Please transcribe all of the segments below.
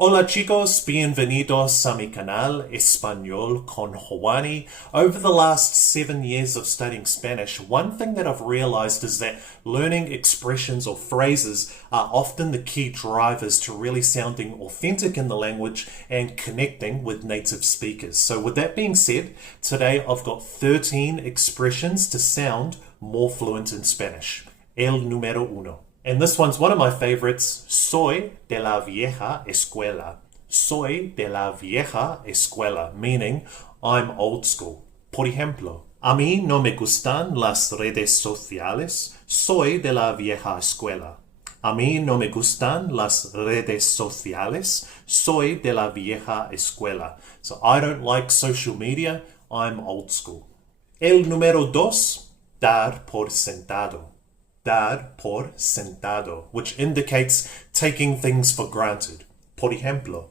Hola chicos, bienvenidos a mi canal Español con Juani. Over the last 7 years of studying Spanish, one thing that I've realized is that learning expressions or phrases are often the key drivers to really sounding authentic in the language and connecting with native speakers. So with that being said, today I've got 13 expressions to sound more fluent in Spanish. El número uno. And this one's one of my favorites. Soy de la vieja escuela. Soy de la vieja escuela, meaning I'm old school. Por ejemplo, a mí no me gustan las redes sociales. Soy de la vieja escuela. A mí no me gustan las redes sociales. Soy de la vieja escuela. So I don't like social media. I'm old school. El número dos, dar por sentado. Dar por sentado, which indicates taking things for granted. Por ejemplo,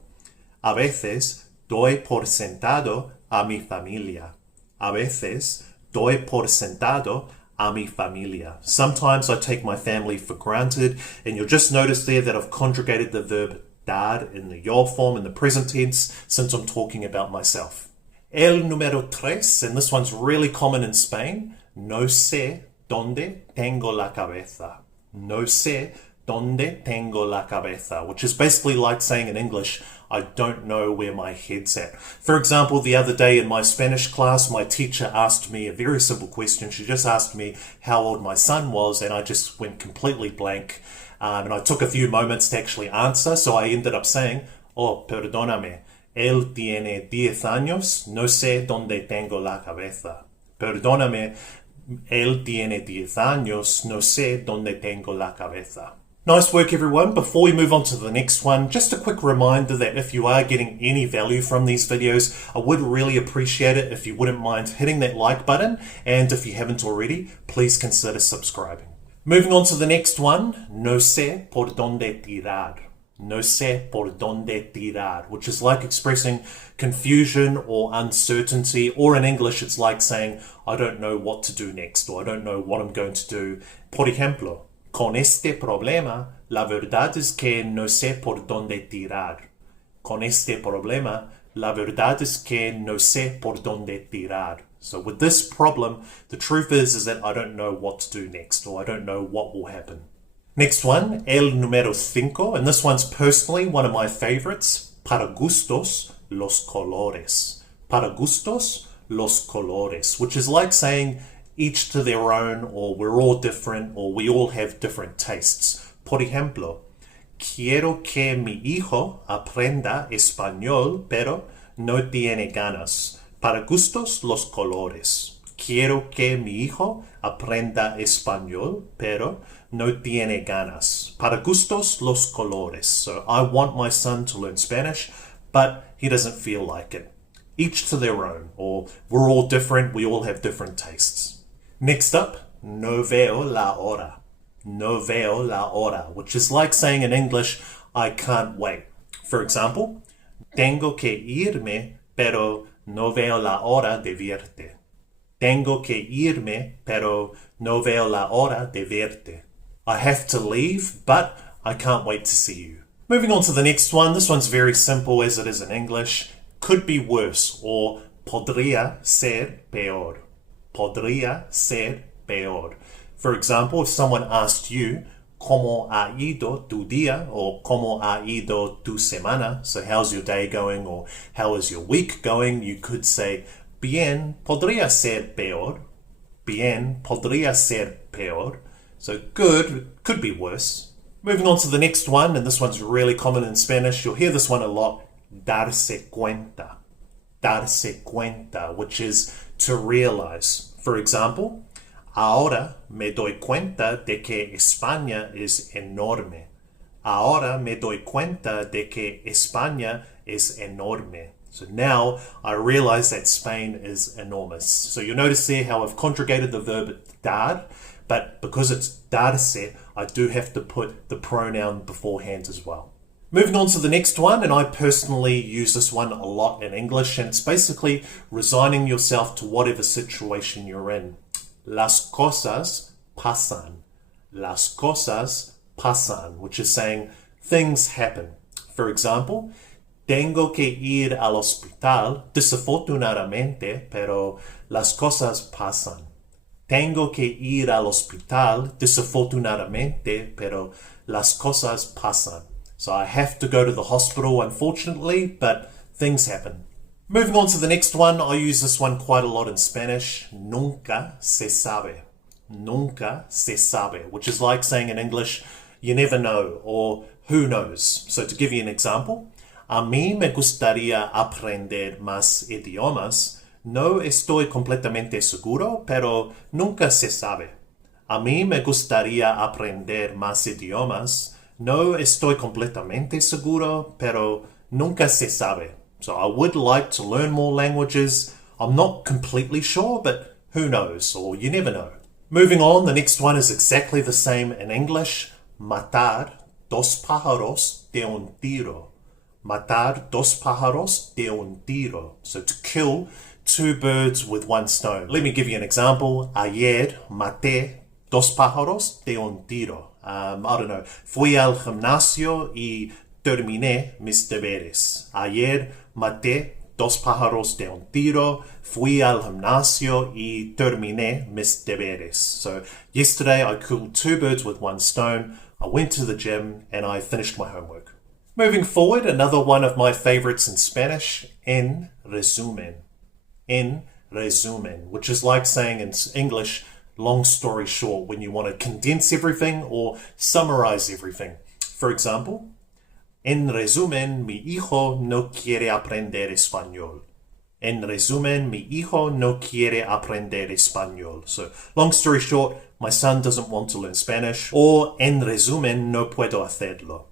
a veces doy por sentado a mi familia. A veces doy por sentado a mi familia. Sometimes I take my family for granted, and you'll just notice there that I've conjugated the verb dar in the yo form in the present tense since I'm talking about myself. El número tres, and this one's really common in Spain, no sé dónde tengo la cabeza. No sé dónde tengo la cabeza, which is basically like saying in English, I don't know where my head's at. For example, the other day in my Spanish class, my teacher asked me a very simple question. She just asked me how old my son was, and I just went completely blank. And I took a few moments to actually answer, so I ended up saying, oh, perdóname, él tiene 10 años, no sé dónde tengo la cabeza. Perdóname, él tiene 10 años, no sé dónde tengo la cabeza. Nice work, everyone. Before we move on to the next one, just a quick reminder that if you are getting any value from these videos, I would really appreciate it if you wouldn't mind hitting that like button, and if you haven't already, please consider subscribing. Moving on to the next one, no sé por dónde tirar. No sé por dónde tirar, which is like expressing confusion or uncertainty, or in English it's like saying, I don't know what to do next, or I don't know what I'm going to do. Por ejemplo, con este problema, la verdad es que no sé por dónde tirar. Con este problema, la verdad es que no sé por dónde tirar. So with this problem, the truth is that I don't know what to do next, or I don't know what will happen. Next one, el número cinco, and this one's personally one of my favorites. Para gustos, los colores. Para gustos, los colores, which is like saying each to their own, or we're all different, or we all have different tastes. Por ejemplo, quiero que mi hijo aprenda español, pero no tiene ganas. Para gustos, los colores. Quiero que mi hijo aprenda español, pero no tiene ganas. Para gustos, los colores. So I want my son to learn Spanish, but he doesn't feel like it. Each to their own, or we're all different, we all have different tastes. Next up, no veo la hora. No veo la hora, which is like saying in English, I can't wait. For example, tengo que irme, pero no veo la hora de verte. Tengo que irme, pero no veo la hora de verte. I have to leave, but I can't wait to see you. Moving on to the next one. This one's very simple as it is in English. Could be worse, or podría ser peor. Podría ser peor. For example, if someone asked you, ¿Cómo ha ido tu día? Or ¿Cómo ha ido tu semana? So how's your day going? Or how is your week going? You could say, Bien, podría ser peor. Bien, podría ser peor. So good could be worse. Moving on to the next one, and this one's really common in Spanish. You'll hear this one a lot. Darse cuenta. Darse cuenta, which is to realize. For example, ahora me doy cuenta de que España es enorme. Ahora me doy cuenta de que España es enorme. So now I realize that Spain is enormous. So you'll notice there how I've conjugated the verb dar, but because it's darse, I do have to put the pronoun beforehand as well. Moving on to the next one, and I personally use this one a lot in English, and it's basically resigning yourself to whatever situation you're in. Las cosas pasan. Las cosas pasan, which is saying things happen. For example, tengo que ir al hospital desafortunadamente, pero las cosas pasan. Tengo que ir al hospital desafortunadamente, pero las cosas pasan. So I have to go to the hospital, unfortunately, but things happen. Moving on to the next one, I use this one quite a lot in Spanish. Nunca se sabe. Nunca se sabe, which is like saying in English, you never know, or who knows. So to give you an example, a mí me gustaría aprender más idiomas. No estoy completamente seguro, pero nunca se sabe. A mí me gustaría aprender más idiomas. No estoy completamente seguro, pero nunca se sabe. So I would like to learn more languages. I'm not completely sure, but who knows, or you never know. Moving on, the next one is exactly the same in English. Matar dos pájaros de un tiro. Matar dos pájaros de un tiro. So to kill two birds with one stone. Let me give you an example. Ayer maté dos pájaros de un tiro. I don't know. Fui al gimnasio y terminé mis deberes. Ayer maté dos pájaros de un tiro. Fui al gimnasio y terminé mis deberes. So yesterday I killed two birds with one stone. I went to the gym and I finished my homework. Moving forward, another one of my favorites in Spanish, en resumen. En resumen, which is like saying in English, long story short, when you want to condense everything or summarize everything. For example, en resumen, mi hijo no quiere aprender español. En resumen, mi hijo no quiere aprender español. So, long story short, my son doesn't want to learn Spanish. Or, en resumen, no puedo hacerlo.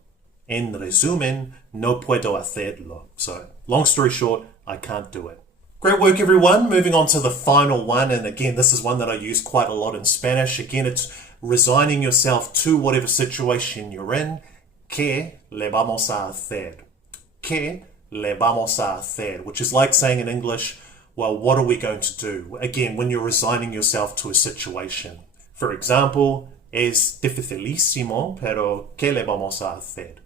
En resumen, no puedo hacerlo. So, long story short, I can't do it. Great work, everyone. Moving on to the final one. And again, this is one that I use quite a lot in Spanish. Again, it's resigning yourself to whatever situation you're in. ¿Qué le vamos a hacer? ¿Qué le vamos a hacer? Which is like saying in English, well, what are we going to do? Again, when you're resigning yourself to a situation. For example, es dificilísimo, pero ¿qué le vamos a hacer?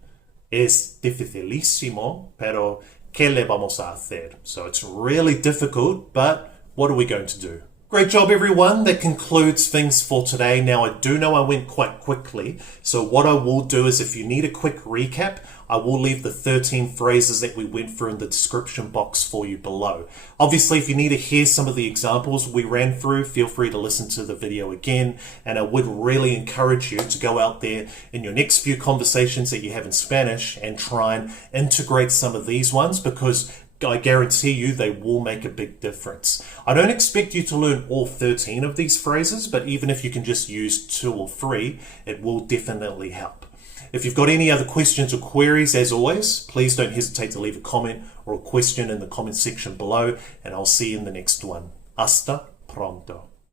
Es dificilísimo, pero ¿qué le vamos a hacer? So it's really difficult, but what are we going to do? Great job, everyone. That concludes things for today. Now, I do know I went quite quickly, so what I will do is if you need a quick recap, I will leave the 13 phrases that we went through in the description box for you below. Obviously, if you need to hear some of the examples we ran through, feel free to listen to the video again, and I would really encourage you to go out there in your next few conversations that you have in Spanish and try and integrate some of these ones, because I guarantee you they will make a big difference. I don't expect you to learn all 13 of these phrases, but even if you can just use 2 or 3, it will definitely help. If you've got any other questions or queries, as always, please don't hesitate to leave a comment or a question in the comment section below, and I'll see you in the next one. Hasta pronto.